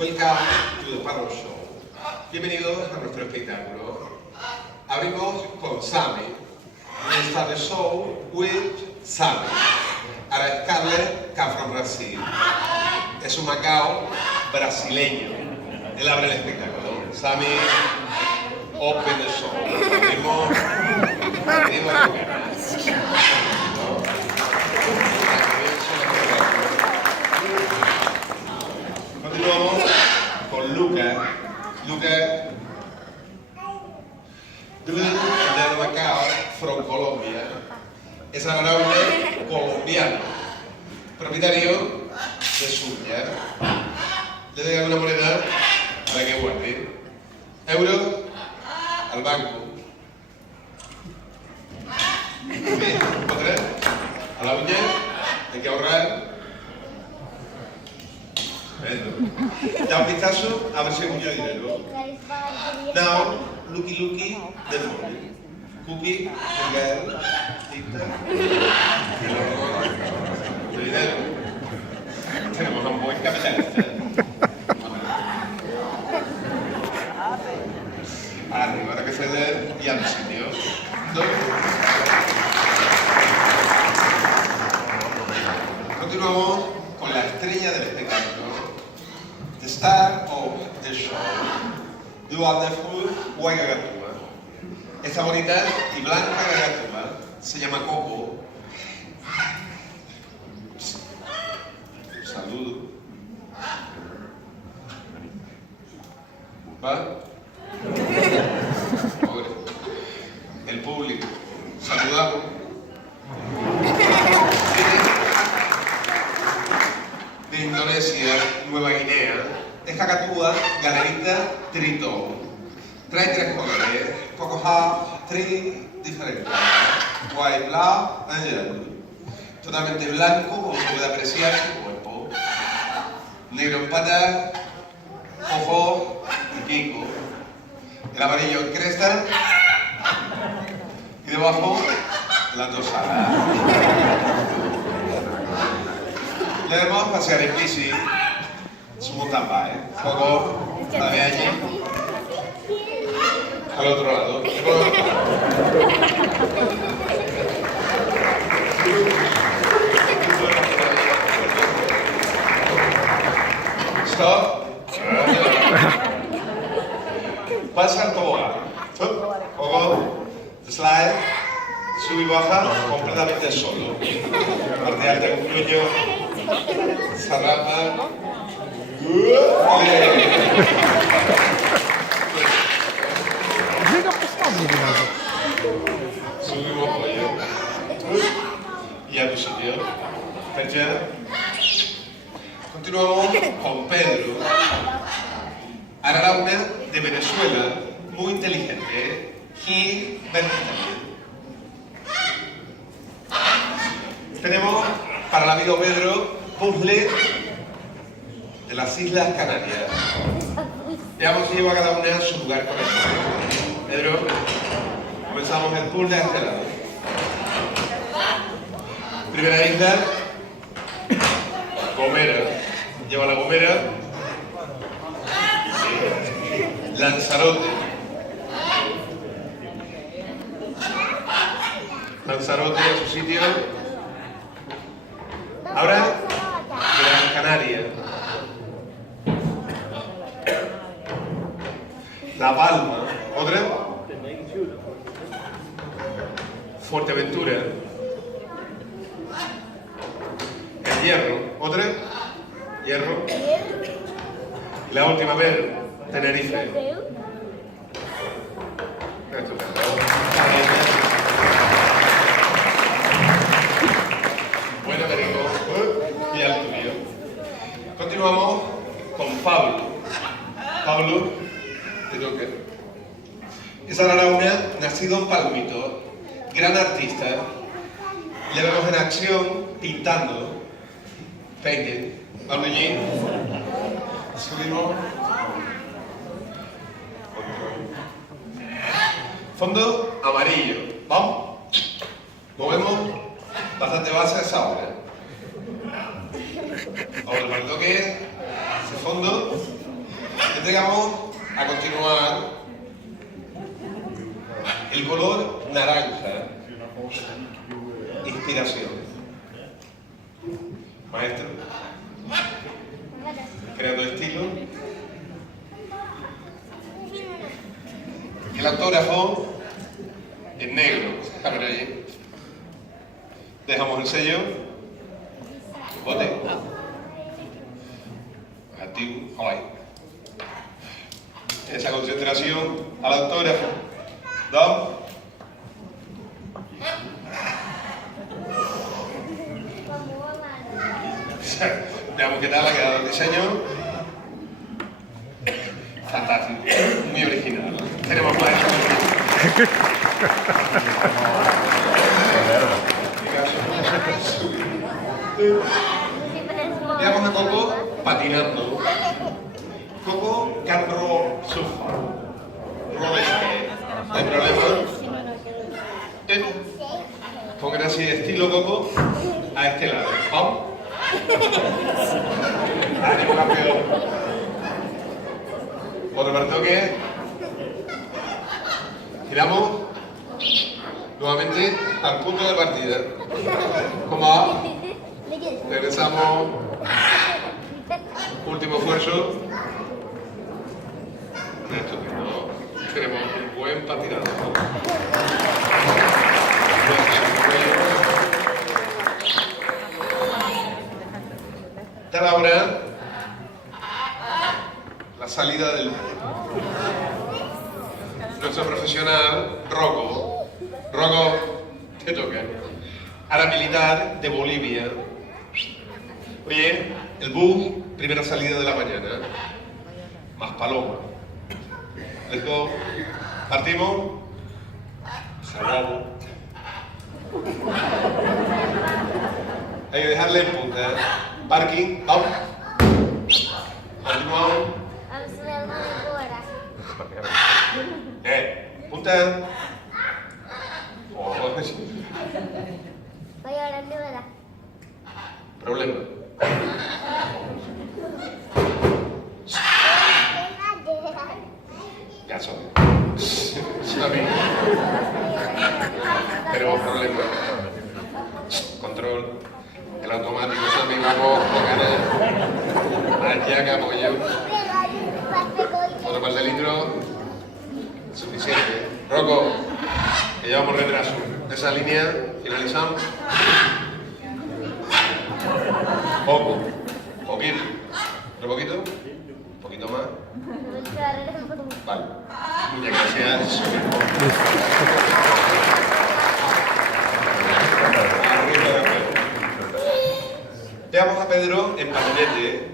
Welcome to the Parrot Show. Bienvenidos a nuestro espectáculo. Abrimos con Sammy. We start the show with Sammy. Ahora Scarlett, que from Brasil. Es un Macao brasileño. Él abre el espectáculo. Sammy, open the show. Continuamos con Luca. Luca de Macao, from Colombia. Es ahora un colombiano, propietario de Zulia. Le doy una moneda para que guarde. Euro al banco. Bien, otra. A la uña hay que ahorrar. Da un vistazo a ver si hay mucho dinero. Now, looky del móvil. Cookie, girl, tita. El dinero. Tenemos a un buen capitalista. Arriba, ahora que se le y al sitio. Continuamos con la estrella del espectáculo. The star of the show. The wonderful white gagatúa. Esta bonita y blanca gagatúa se llama Coco. Saludo. ¿Va? Pobre. El público. Saludamos. De Indonesia, Nueva Guinea, es cacatúa, galerita, tritón. Trae tres colores, cocoja, tres diferentes. White, black and yellow. Totalmente blanco, como se puede apreciar su cuerpo. Negro en patas, ojos y pico. El amarillo en cresta. Y debajo, las dos alas. Le debemos pasear en bici, su mountain bike, poco a la allí, al otro lado. Stop. Pasa el tobogán. Poco, slide, sube y baja completamente solo. Partearte un puño. Zarrapa. Subimos pollo. Y a tu sitio. Fecha. Continuamos con Pedro. Ahora una de Venezuela, muy inteligente. He vegetarian. Tenemos para el amigo Pedro puzzle de las Islas Canarias. Veamos si lleva cada una a su lugar correcto. Pedro, comenzamos el puzzle a este lado. Primera isla, Gomera. Lleva la Gomera. Lanzarote. Lanzarote a su sitio. Ahora, Gran Canaria. La Palma. Otra. Fuerteventura. El Hierro. Otra. Hierro. Y la última vez, Tenerife. Estupendo. Bueno, Perico. Y al tuyo. Continuamos con Pablo. Pablo, te toca. Es ahora una, nacido en Palmito, gran artista. Le vemos en acción pintando. Painting. Pablo allí. Subimos. Fondo amarillo. Vamos. Movemos bastante base a esa hora. Ahora el toque, ese fondo. Entonces vamos a continuar. El color naranja. Inspiración. Maestro. Creando estilo. El autógrafo en negro. A ver ahí. Dejamos el sello. Bote. Activo. Ahí. Esa concentración al autógrafo. Dos. Veamos qué tal ha quedado el diseño. Fantástico. Muy original. Tenemos más. Veamos a Coco patinando. Coco carro surfa. Roller skate. No hay problema. Pongan así estilo Coco a este lado. Vamos. Ánimo, campeón. Otro retoque. Giramos nuevamente al punto de partida. ¿Cómo va? Regresamos. Último esfuerzo. Esto que no. Queremos un buen patinador. Está la hora. La salida del nuestro profesional, Rocco. Rocco, te toca. Ahora militar de Bolivia. Oye, el bus, primera salida de la mañana. Más paloma. Let's go. Partimos. Salado. Hay que dejarle en punta. Parking, up. Continuamos. Punta. Oh, problema. Ya son. Tenemos problema. Control. El automático también vamos a ganar. Aquí acabo yo. Otro par de litros. Suficiente. Rocco, que llevamos retraso. Esa línea, finalizamos. Poco. Poquito. ¿Otro poquito? Un poquito más. Vale. Muchas gracias. Veamos a Pedro en patinete,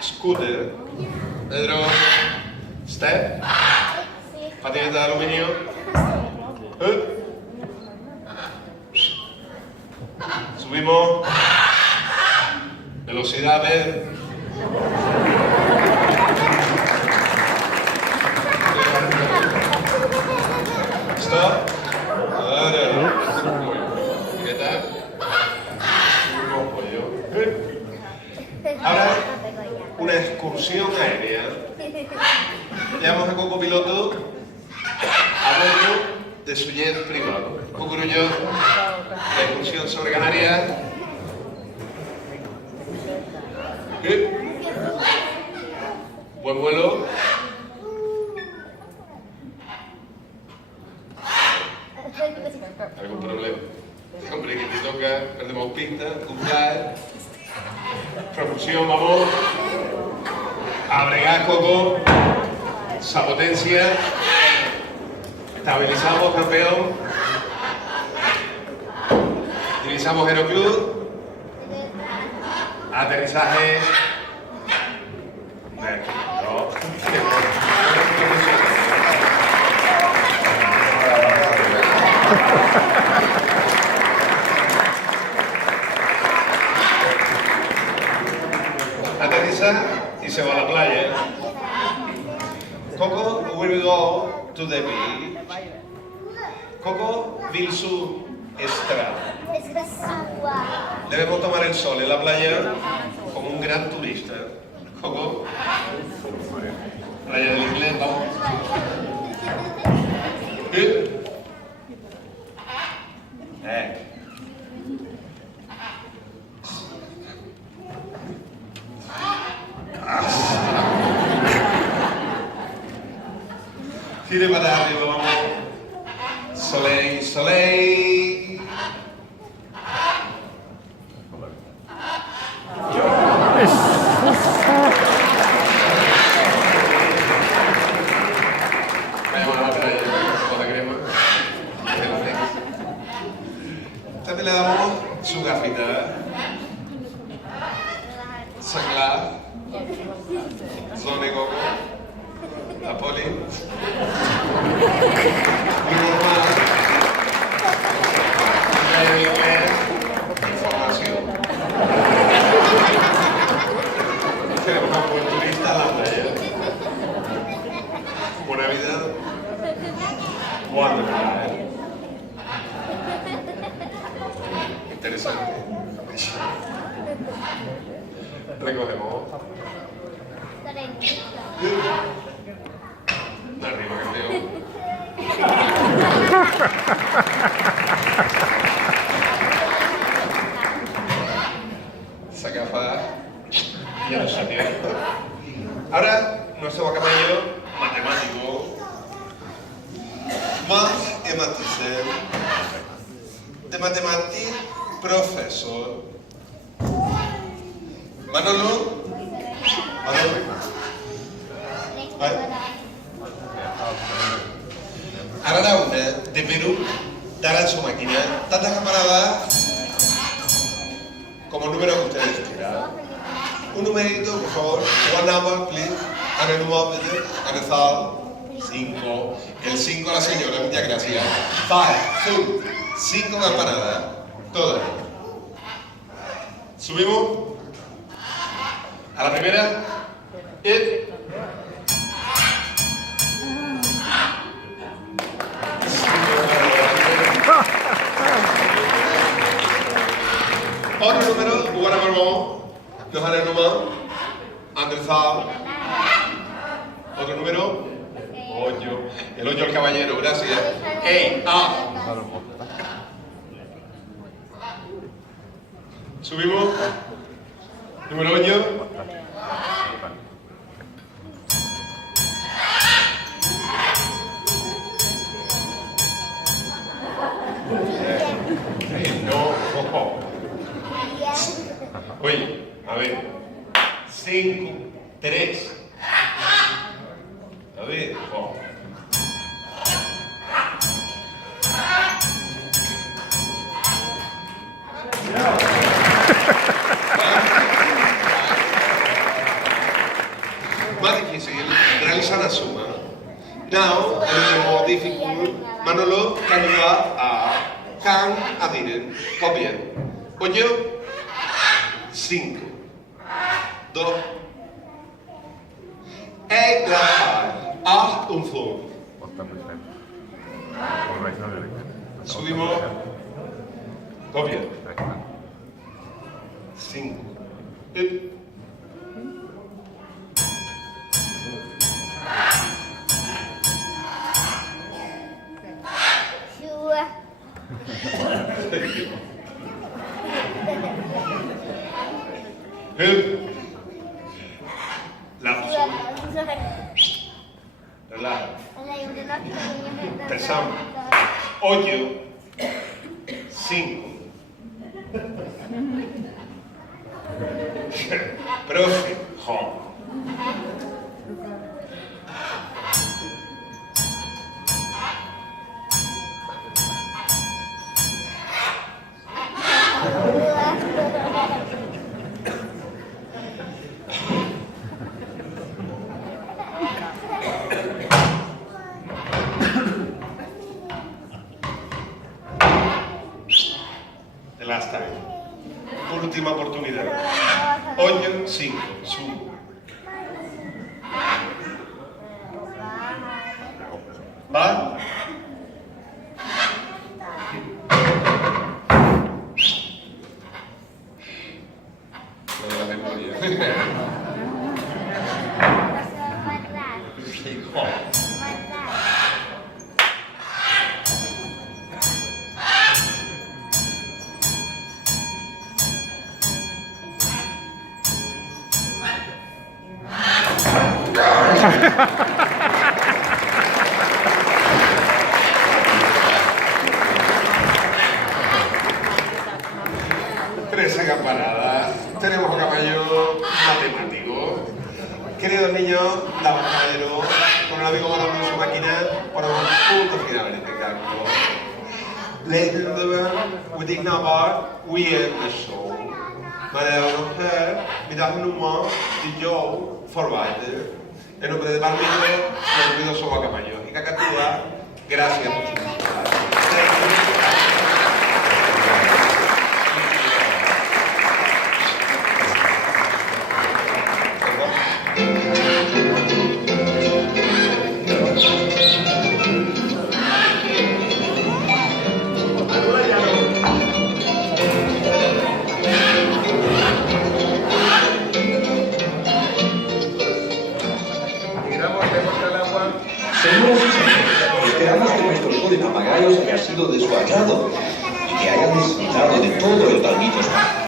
scooter. Pedro, step, patinete de aluminio. Subimos. Velocidad, ver. Stop. ¿Qué tal? Ahora, una excursión aérea. Llevamos a Coco Piloto a bordo de su jet privado. Coco y yo, la excursión sobre Canarias. Buen vuelo. ¿Algún problema? Hombre, que te toca, perdemos pista, goodbye. Propulsión, vamos. Abregar, Coco. Esa potencia. Estabilizamos, campeón. Divisamos Aeroclub. Aterrizaje. No. Aterriza y se va a la playa. Coco will go to the beach. Coco will su Estrada. Debemos tomar el sol en la playa como un gran turista. Coco. Raya del inglés, vamos. Good. Tire para arriba, vamos. Soleil, soleil. También le damos su gafita. Sanglar. Zone Gogo. La poli. Muy normal. Información. Tenemos un buen turista a la playa. Buena vida. Wonderful. Interesante. Recogemos. De arriba, campeón. Saca fa. Ya lo sabía. Ahora, nuestro guacamayo matemático. Mathematicien. De matemática, profesor. Manolo. Ara era una de Perú, dará en su máquina tantas camaradas como el número que ustedes quieran. Un numerito, por favor. One number, please. And a number, and a thought. 5. El 5 a la señora, muchas gracias. 5. 5 campanadas. Todas. Subimos. A la primera. Otro número, buena marmón. Nos sale el número. Andrezado. Otro número. 8. El 8 al caballero, gracias. Subimos. Número 8. Oye, a ver. 5, 3. A ver, más difícil realizar la suma. Now, a little more difficult. Manolo, can you can adiren. Pues bien. 8, 5, 2, 8 gracias. 8 un floor. Subimos. Copia. 5. Relaja. Empezamos. 8, 5. Profe, jo. Last time. Última oportunidad. 8, 5, sub. Tres acampanadas. Tenemos a caballo matemático. Queridos niños, damas caballeros, con el amigo Manolo en su máquina, ponemos punto final al espectáculo. Ladies and gentlemen, with this number, we end the show. Meine Damen und Herren, mit der Nummer, die Joe Forward. En nombre de Marmito, el ruidoso Guacamayo. Y Cacatúa, gracias por su visita. Señoras y señores, esperamos que nuestro hijo de papagayos haya sido de su agrado y que hayan disfrutado de todo el palmito.